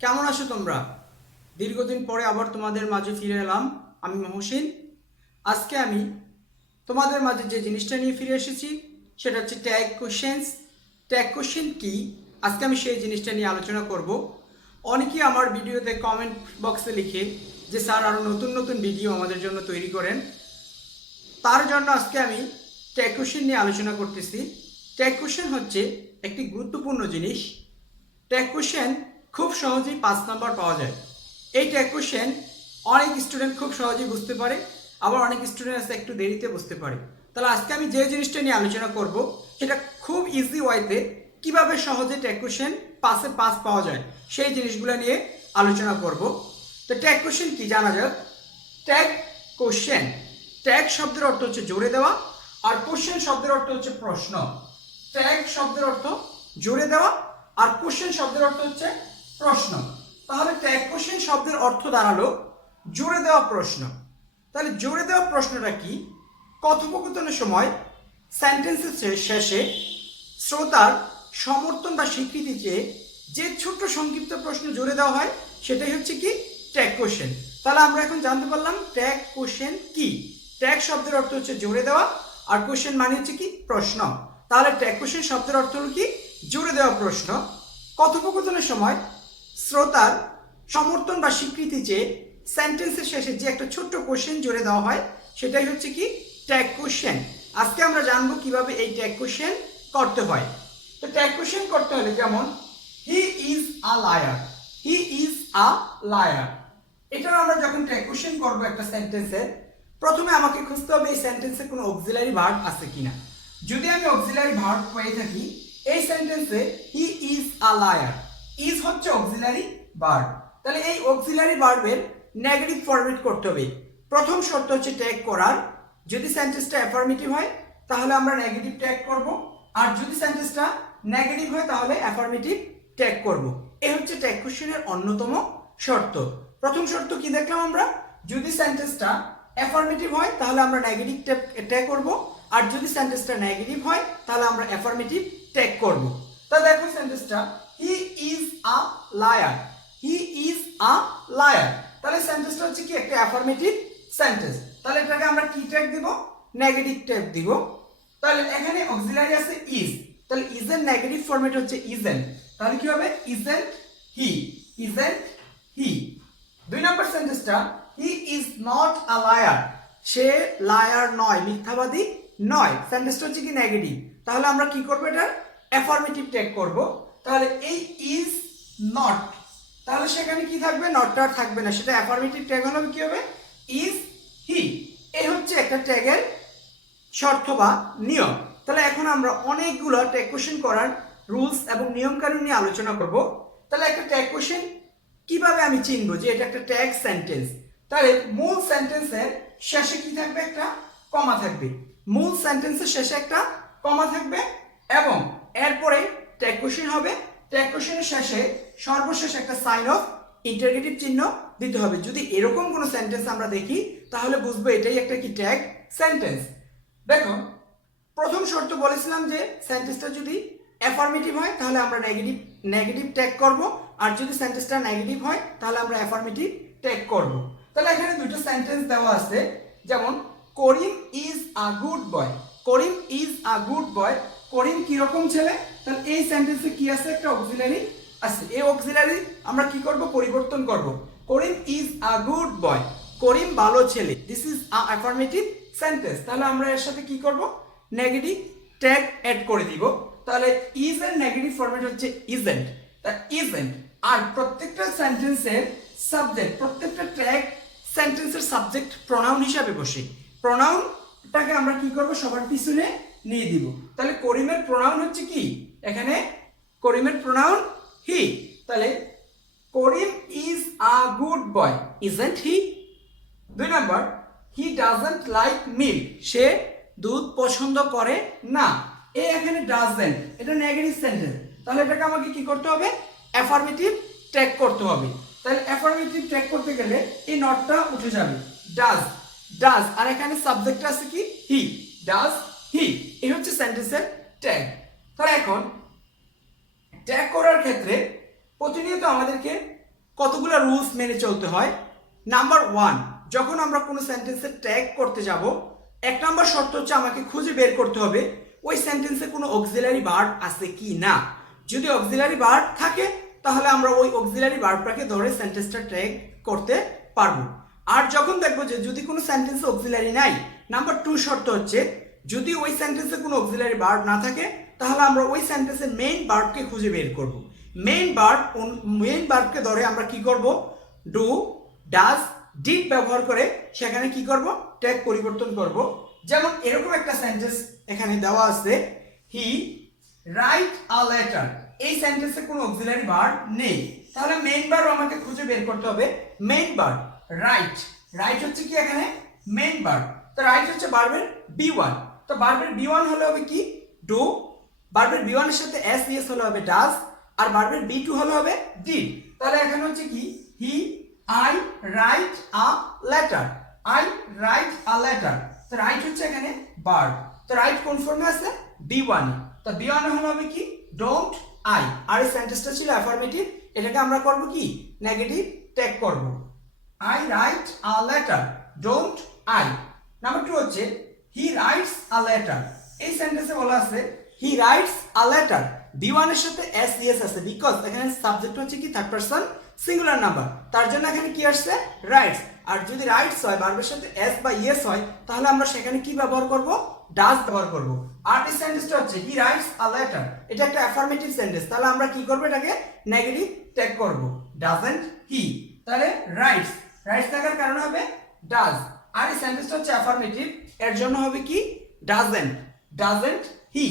কেমন আছো তোমরা? দীর্ঘদিন পরে আবার তোমাদের মাঝে ফিরে এলাম, আমি মহসিন। আজকে আমি তোমাদের মাঝে যে জিনিসটা নিয়ে ফিরে এসেছি, সেটা হচ্ছে ট্যাগ কোশ্চেন্স ট্যাগ কোশ্চেন কি? আজকে আমি সেই জিনিসটা নিয়ে আলোচনা করব। অনেকেই আমার ভিডিওতে কমেন্ট বক্সে লিখে যে, স্যার আরও নতুন নতুন ভিডিও আমাদের জন্য তৈরি করেন। তার জন্য আজকে আমি ট্যাগ কোশ্চেন নিয়ে আলোচনা করতেছি। ট্যাগ কোশ্চেন হচ্ছে একটি গুরুত্বপূর্ণ জিনিস। ট্যাগ কোশ্চেন খুব সহজেই পাঁচ নাম্বার পাওয়া যায়। এই ট্যাগ কোশ্চেন অনেক স্টুডেন্ট খুব সহজেই বুঝতে পারে, আবার অনেক স্টুডেন্ট আছে একটু দেরিতে বুঝতে পারে। তাহলে আজকে আমি যে জিনিসটা নিয়ে আলোচনা করব, সেটা খুব ইজি ওয়াইতে কীভাবে সহজে ট্যাগ কোশ্চেন পাসে পাস পাওয়া যায়, সেই জিনিসগুলো নিয়ে আলোচনা করব। তো ট্যাগ কোশ্চেন কি জানা যাক? ট্যাগ কোশ্চেন ট্যাগ শব্দের অর্থ হচ্ছে জোরে দেওয়া, আর কোশ্চেন শব্দের অর্থ হচ্ছে প্রশ্ন। ট্যাগ শব্দের অর্থ জোরে দেওয়া, আর কোশ্চেন শব্দের অর্থ হচ্ছে প্রশ্ন। তাহলে ট্যাগ কোশ্চেন শব্দের অর্থ দাঁড়াল জোরে দেওয়া প্রশ্ন। তাহলে জোরে দেওয়া প্রশ্নটা কি? কথোপকথনের সময় সেন্টেন্সের শেষে শ্রোতার সমর্থন বা স্বীকৃতি চেয়ে যে ছোট্ট সংক্ষিপ্ত প্রশ্ন জোরে দেওয়া হয়, সেটাই হচ্ছে কি? ট্যাগ কোশ্চেন তাহলে আমরা এখন জানতে পারলাম ট্যাগ কোশ্চেন কি? ট্যাগ শব্দের অর্থ হচ্ছে জোরে দেওয়া, আর কোশ্চেন মানে হচ্ছে কি? প্রশ্ন। তাহলে ট্যাগ কোশ্চেন শব্দের অর্থ হলো কি? জোরে দেওয়া প্রশ্ন। কথোপকথনের সময় শ্রোতার সমর্থন বা স্বীকৃতি চেয়ে সেন্টেন্সের শেষে যে একটা ছোট্ট কোশ্চেন জোরে দেওয়া হয়, সেটাই হচ্ছে কি ট্যাগ কোশ্চেন আজকে আমরা জানব কীভাবে এই ট্যাগ কোশ্চেন করতে হয়। তো ট্যাগ কোশ্চেন করতে হলে যেমন he is a liar he is a liar এটা আমরা যখন ট্যাগ কোশ্চেন করব একটা সেন্টেন্সে প্রথমে আমাকে খুঁজতে হবে এই সেন্টেন্সে কোনো অক্সিলারি ভার্ব আছে কিনা। যদি আমি অক্সিলারি ভার্ব পেয়ে থাকি, এই সেন্টেন্সে he is a liar is হচ্ছে অক্সিলারি ভার্ব তাহলে এই অক্সিলারি ভার্বের নেগেটিভ ফরমেট করতে হবে। প্রথম শর্ত হচ্ছে ট্যাগ করার। যদি সেন্টেন্সটা অ্যাফার্মেটিভ হয়, তাহলে আমরা নেগেটিভ ট্যাগ করব। আর যদি সেন্টেন্সটা নেগেটিভ হয়, তাহলে অ্যাফার্মেটিভ ট্যাগ করব। এ হচ্ছে ট্যাগ কোশ্চেনের অন্যতম শর্ত। প্রথম শর্ত কি দেখলাম আমরা? যদি সেন্টেন্সটা অ্যাফার্মেটিভ হয়, তাহলে আমরা নেগেটিভ ট্যাগ করব। আর যদি সেন্টেন্সটা নেগেটিভ হয়, তাহলে আমরা অ্যাফার্মেটিভ ট্যাগ করব। তা দেখো সেন্টেন্সটা a liar he is a liar তাহলে সেন্টেন্সটা হচ্ছে কি? একটা অ্যাফার্মেটিভ সেন্টেন্স তাহলে এটাকে আমরা কি ট্যাগ দিব? নেগেটিভ ট্যাগ দিব। তাহলে এখানে অক্সিলারি আছে ইজ তাহলে ইজ এর নেগেটিভ ফরম্যাট হচ্ছে ইজেন্ট তাহলে কি হবে? ইজেন্ট হি ইজেন্ট হি দুই নম্বর সেন্টেন্সটা he is not a liar say liar নয়, মিথ্যাবাদী নয়। সেন্টেন্সটা হচ্ছে কি? নেগেটিভ তাহলে আমরা কি করব এটার? অ্যাফার্মেটিভ ট্যাগ করব। তাহলে এই ইজ নট তাহলে সেখানে কি থাকবে? নটটা আর থাকবে না। সেটা অ্যাফার্মেটিভ ট্যাগ হলে কি হবে? ইজ হি এই হচ্ছে একটা ট্যাগের শর্ত বা নিয়ম। তাহলে এখন আমরা অনেকগুলো ট্যাগ কোশ্চেন করার রুলস এবং নিয়মকানুন নিয়ে আলোচনা করব। তাহলে একটা ট্যাগ কোশ্চেন কীভাবে আমি চিনব যে এটা একটা ট্যাগ সেন্টেন্স তাহলে মূল সেন্টেন্সের শেষে কি থাকবে? একটা কমা থাকবে। মূল সেন্টেন্সের শেষে একটা কমা থাকবে এবং এরপরে ট্যাগ কোশ্চেন হবে কোশ্চেনের শেষে সর্বশেষ একটা সাইন অফ ইন্টারগেটিভ চিহ্ন দিতে হবে। যদি এরকম কোনো সেন্টেন্স আমরা দেখি, তাহলে বুঝব এটাই একটা কি ট্যাগ সেন্টেন্স দেখো, প্রথম শর্ত বলেছিলাম যে সেন্টেন্সটা যদি অ্যাফার্মেটিভ হয়, তাহলে আমরা নেগেটিভ নেগেটিভ ট্যাগ করব। আর যদি সেন্টেন্সটা নেগেটিভ হয়, তাহলে আমরা অ্যাফার্মেটিভ ট্যাগ করব। তাহলে এখানে দুটো সেন্টেন্স দেওয়া আছে। যেমন, Karim is a good boy Karim is a good boy Karim কীরকম ছেলে? তাহলে এই সেন্টেন্সে কি আছে? একটা অক্সিলারি আছে। এই অক্সিলারি আমরা কি করব? পরিবর্তন করব। Karim is a good boy Karim ভালো ছেলে। This is a affirmative sentence তাহলে আমরা এর সাথে কি করব? নেগেটিভ ট্যাগ অ্যাড করে দিব। তাহলে ইজ এর নেগেটিভ ফরম্যাট হচ্ছে ইজেন্ট তা ইজেন্ট আর প্রত্যেকটা সেন্টেন্সের সাবজেক্ট প্রত্যেকটা ট্যাগ সেন্টেন্সের সাবজেক্ট প্রোনাউন হিসাবে বসে। প্রোনাউনটাকে আমরা কি করব? সবার পিছনে নিয়ে দিব। তাহলে করিমের প্রোনাউন হচ্ছে কি? এখানে করিমের প্রোনাউন হি তাহলে Karim is a good boy isn't he দুই নম্বর হি ডাজেন্ট লাইক মিল্ক সে দুধ পছন্দ করে না। এ এখানে ডাজেন্ট এটা নেগেটিভ সেন্টেন্স তাহলে এটাকে আমাকে কি করতে হবে? অ্যাফার্মেটিভ ট্যাগ করতে হবে। তাহলে অ্যাফার্মেটিভ ট্যাগ করতে গেলে এই নটটা উঠে যাবে। ডাজ ডাজ আর এখানে সাবজেক্ট আছে কি? হি ডাজ হি এই হচ্ছে সেন্টেন্সের ট্যাগ তাহলে এখন ট্যাগ করার ক্ষেত্রে প্রতিনিয়ত আমাদেরকে কতগুলো রুলস মেনে চলতে হয়? নাম্বার ওয়ান যখন আমরা কোনো সেন্টেন্সে ট্যাগ করতে যাব, এক নাম্বার শর্ত হচ্ছে আমাকে খুঁজে বের করতে হবে ওই সেন্টেন্সে কোনো অক্সিলারি ভার্ব আছে কি না। যদি অক্সিলারি ভার্ব থাকে, তাহলে আমরা ওই অক্সিলারি ভার্বটাকে ধরে সেন্টেন্সটা ট্যাগ করতে পারব। আর যখন দেখব যে যদি কোনো সেন্টেন্সে অক্সিলারি নাই নাম্বার টু শর্ত হচ্ছে যদি ওই সেন্টেন্সে কোনো অক্সিলারি ভার্ব না থাকে তাহলে আমরা ওই সেন্টেন্সের মেইন ভার্বকে খুঁজে বের করব। মেইন ভার্ব মেইন ভার্বকে ধরে আমরা কি করব? ডু ডাজ ডিড ব্যবহার করে সেখানে কি করব? ট্যাগ পরিবর্তন করব। যেমন এরকম একটা সেন্টেন্স এখানে দেওয়া আছে। হি রাইট আ লেটার এই সেন্টেন্সে কোনো অক্সিলারি ভার্ব নেই। তাহলে মেইন ভার্ব আমাকে খুঁজে বের করতে হবে। মেইন ভার্ব রাইট রাইট হচ্ছে কি এখানে? মেইন ভার্ব তো রাইট হচ্ছে ভার্বের বি ওয়ান তো ভার্বের বি ওয়ান হলে হবে কি? ডু ভার্বের বি ওয়ানের সাথে এস ইএস হলে হবে ডাজ আর ভার্বের বি টু হলে হবে ডিড তাহলে এখানে হচ্ছে কি? He I write a letter I write a letter তো রাইট হচ্ছে এখানে ভার্ব তো রাইট কোন ফর্মে আছে? বি ওয়ান তো বি ওয়ানে হলো হবে কি? ডোন্ট আই আর এই সেন্টেন্সটা ছিল অ্যাফার্মেটিভ এটাকে আমরা করব কি? নেগেটিভ ট্যাগ করব। I write a letter don't I number two হচ্ছে হি রাইটস আ লেটার এই সেন্টেন্সে বলা আছে he writes a letter V ওয়ানের সাথে এস ইএস আছে বিকজ এখানে সাবজেক্ট হচ্ছে কি থার্ড পারসন সিঙ্গুলার নাম্বার তার জন্য এখানে কি আসছে? রাইটস আর যদি রাইটস হয় ভার্বের সাথে এস বা ইএস হয়, তাহলে আমরা সেখানে কি ব্যবহার করব? ডাজ ব্যবহার করব। আর এই সেন্টেন্সটা হচ্ছে হি রাইটস আ লেটার এটা একটা অ্যাফার্মেটিভ সেন্টেন্স তাহলে আমরা কি করব এটাকে? নেগেটিভ ট্যাগ করব। ডাজন্ট হি তাহলে রাইটস রাইটস থাকার কারণে হবে ডাজ আর এই সেন্টেন্সটা হচ্ছে অ্যাফার্মেটিভ এর জন্য হবে কি? ডাজেন্ট ডাজেন্ট হি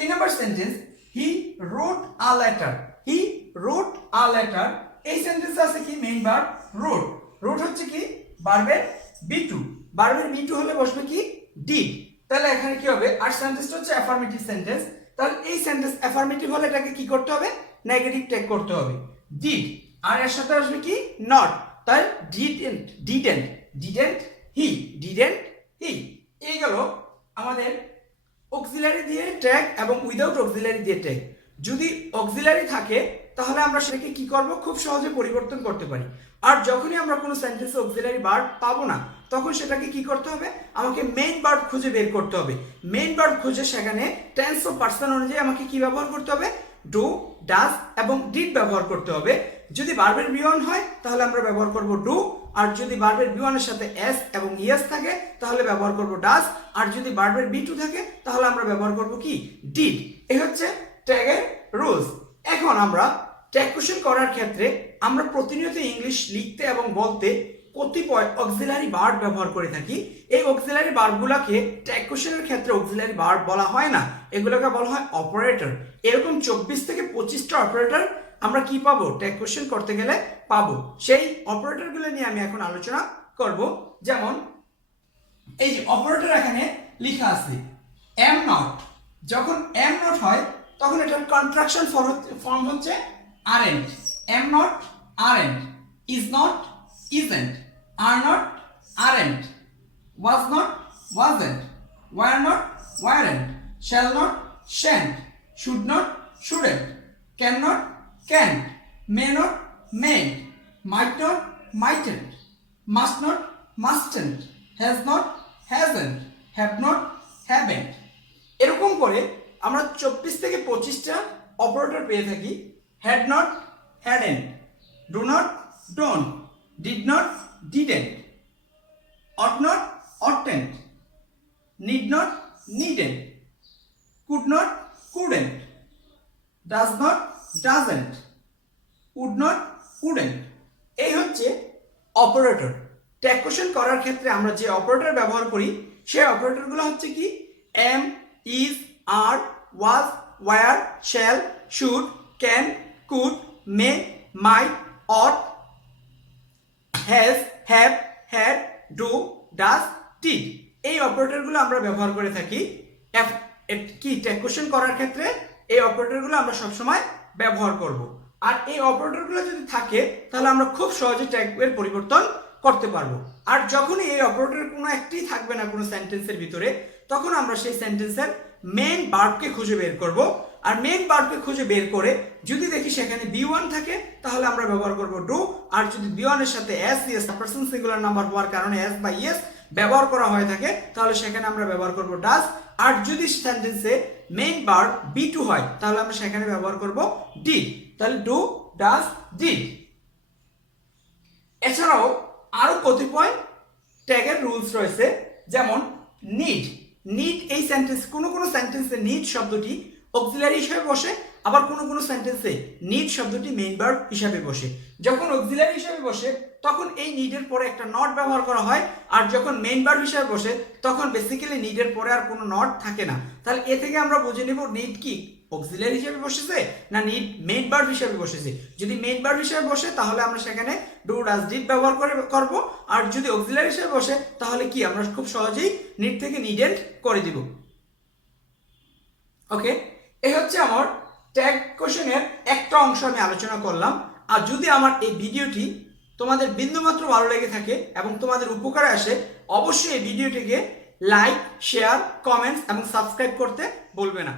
তিন নম্বর sentence he wrote a letter he wrote a letter এই সেন্টেন্স আছে কি? মেইন ভার্ব রোট রোট হচ্ছে কি? ভার্বের বি টু ভার্বের বি টু হলে বসবে কি? ডিড তাহলে এখানে কি হবে? আর সেন্টেন্সটা হচ্ছে অ্যাফার্মেটিভ সেন্টেন্স তাহলে এই সেন্টেন্স অ্যাফার্মেটিভ হলে এটাকে কি করতে হবে? নেগেটিভ টেক করতে হবে। ডিড আর এর সাথে আসবে কি? নট তাহলে didn't didn't didn't he didn't he এই গেল আমাদের অক্সিলারি দিয়ে ট্যাগ এবং উইদাউট অক্সিলারি দিয়ে ট্যাগ যদি অক্সিলারি থাকে, তাহলে আমরা সেটাকে কি করব? খুব সহজে পরিবর্তন করতে পারি। আর যখনই আমরা কোনো সেন্টেন্সে অক্সিলারি বার্ড পাবো না, তখন সেটাকে কি করতে হবে? আমাকে মেইন বার্ড খুঁজে বের করতে হবে। মেইন বার্ড খুঁজে সেখানে টেন্স অফ পার্সন অনুযায়ী আমাকে কি ব্যবহার করতে হবে? ডু ডাজ এবং ডিড ব্যবহার করতে হবে। যদি বার্বের বিওয়ান হয়, তাহলে আমরা ব্যবহার করব ডু আর যদি বার্বের বিওয়ানের সাথে এস এবং ইএস থাকে, তাহলে ব্যবহার করব ডাজ আর যদি বার্বের বি টু থাকে, তাহলে আমরা ব্যবহার করব কি? ডিড এই হচ্ছে ট্যাগের রুলস এখন আমরা ট্যাগ কোশ্চেন করার ক্ষেত্রে আমরা প্রতিনিয়ত ইংলিশ লিখতে এবং বলতে কতিপয় অক্সিলারি ভার্ব ব্যবহার করে থাকি। এই অক্সিলারি ভার্বগুলোকে ট্যাগ কোশ্চেনের ক্ষেত্রে অক্সিলারি ভার্ব বলা হয় না। এগুলোকে বলা হয় অপারেটর এরকম চব্বিশ থেকে পঁচিশটা অপারেটর আমরা কি পাবো? ট্যাগ কোশ্চেন করতে গেলে পাবো। সেই অপারেটরগুলো নিয়ে আমি এখন আলোচনা করব। যেমন, এই যে অপারেটর এখানে লেখা আছে এম নট যখন এম নট হয়, তখন এটার কন্ট্রাকশন ফর্ম হচ্ছে aren't am not aren't is not isn't are not aren't was not wasn't were not weren't shall not shan't should not shouldn't cannot can't may not mayn't might not mightn't must not mustn't has not hasn't have not haven't এরকম করে আমরা চব্বিশ থেকে পঁচিশটা operator পেয়ে থাকি had not hadn't do not don't did not didn't ought not, oughtn't, need not, needn't, could not, couldn't, does not, doesn't, would not, wouldn't. এই হচ্ছে অপারেটর ট্যাগ কোশ্চেন করার ক্ষেত্রে আমরা যে অপারেটর ব্যবহার করি, সেই অপারেটরগুলো হচ্ছে কি? Am is are was were shall should can could may might ought has have had do does did এই অপারেটরগুলো আমরা ব্যবহার করে থাকি। কি কোশ্চেন করার ক্ষেত্রে এই অপারেটরগুলো আমরা সবসময় ব্যবহার করব। আর এই অপারেটরগুলো যদি থাকে, তাহলে আমরা খুব সহজে ট্যাগের পরিবর্তন করতে পারব। আর যখনই এই অপারেটর কোনো একটি থাকবে না কোনো সেন্টেন্সের ভিতরে, তখন আমরা সেই সেন্টেন্সের মেইন ভার্বকে খুঁজে বের করব। আর মেন বার্বকে খুঁজে বের করে যদি দেখি সেখানে বি ওয়ান থাকে, তাহলে আমরা ব্যবহার করব ডু আর যদি বি ওয়ানের সাথে S ES person singular number হওয়ার কারণে এস বা ইয়েস ব্যবহার করা হয়ে থাকে, তাহলে সেখানে আমরা ব্যবহার করব ডাস আর যদি সেন্টেন্সে মেইন বার্ব বি টু হয়, তাহলে আমরা সেখানে ব্যবহার করব ডিড তাহলে ডু ডাস ডিড এছাড়াও আরও কতিপয় ট্যাগের রুলস রয়েছে, যেমন নিড নিড এই সেন্টেন্স কোনো কোনো সেন্টেন্সে নিড শব্দটি অক্সিলারি হিসেবে বসে, আবার কোনো কোনো সেন্টেন্সে নিড শব্দটি মেইন ভার্ব হিসাবে বসে। যখন অক্সিলারি হিসাবে বসে, তখন এই নিডের পরে একটা নট ব্যবহার করা হয়, আর যখন মেইন ভার্ব হিসাবে বসে, তখন বেসিক্যালি নিডের পরে আর কোনো নট থাকে না। তাহলে এ থেকে আমরা বুঝে নেব নিড কি? অক্সিলারি হিসেবে বসেছে, না নিড মেইন ভার্ব হিসেবে বসেছে? যদি মেইন ভার্ব হিসেবে বসে, তাহলে আমরা সেখানে ডু ডাজ ডিড ব্যবহার করে করব। আর যদি অক্সিলারি হিসেবে বসে, তাহলে কি? আমরা খুব সহজেই নিড থেকে নিডেন্ট করে দিব। ওকে এই হচ্ছে আমার ট্যাগ কোশ্চেনের একটা অংশ আমি আলোচনা করলাম। আর যদি আমার এই ভিডিওটি তোমাদের বিন্দুমাত্র ভালো লেগে থাকে এবং তোমাদের উপকারে আসে, অবশ্যই এই ভিডিওটিকে লাইক শেয়ার কমেন্টস এবং সাবস্ক্রাইব করতে বলবে না।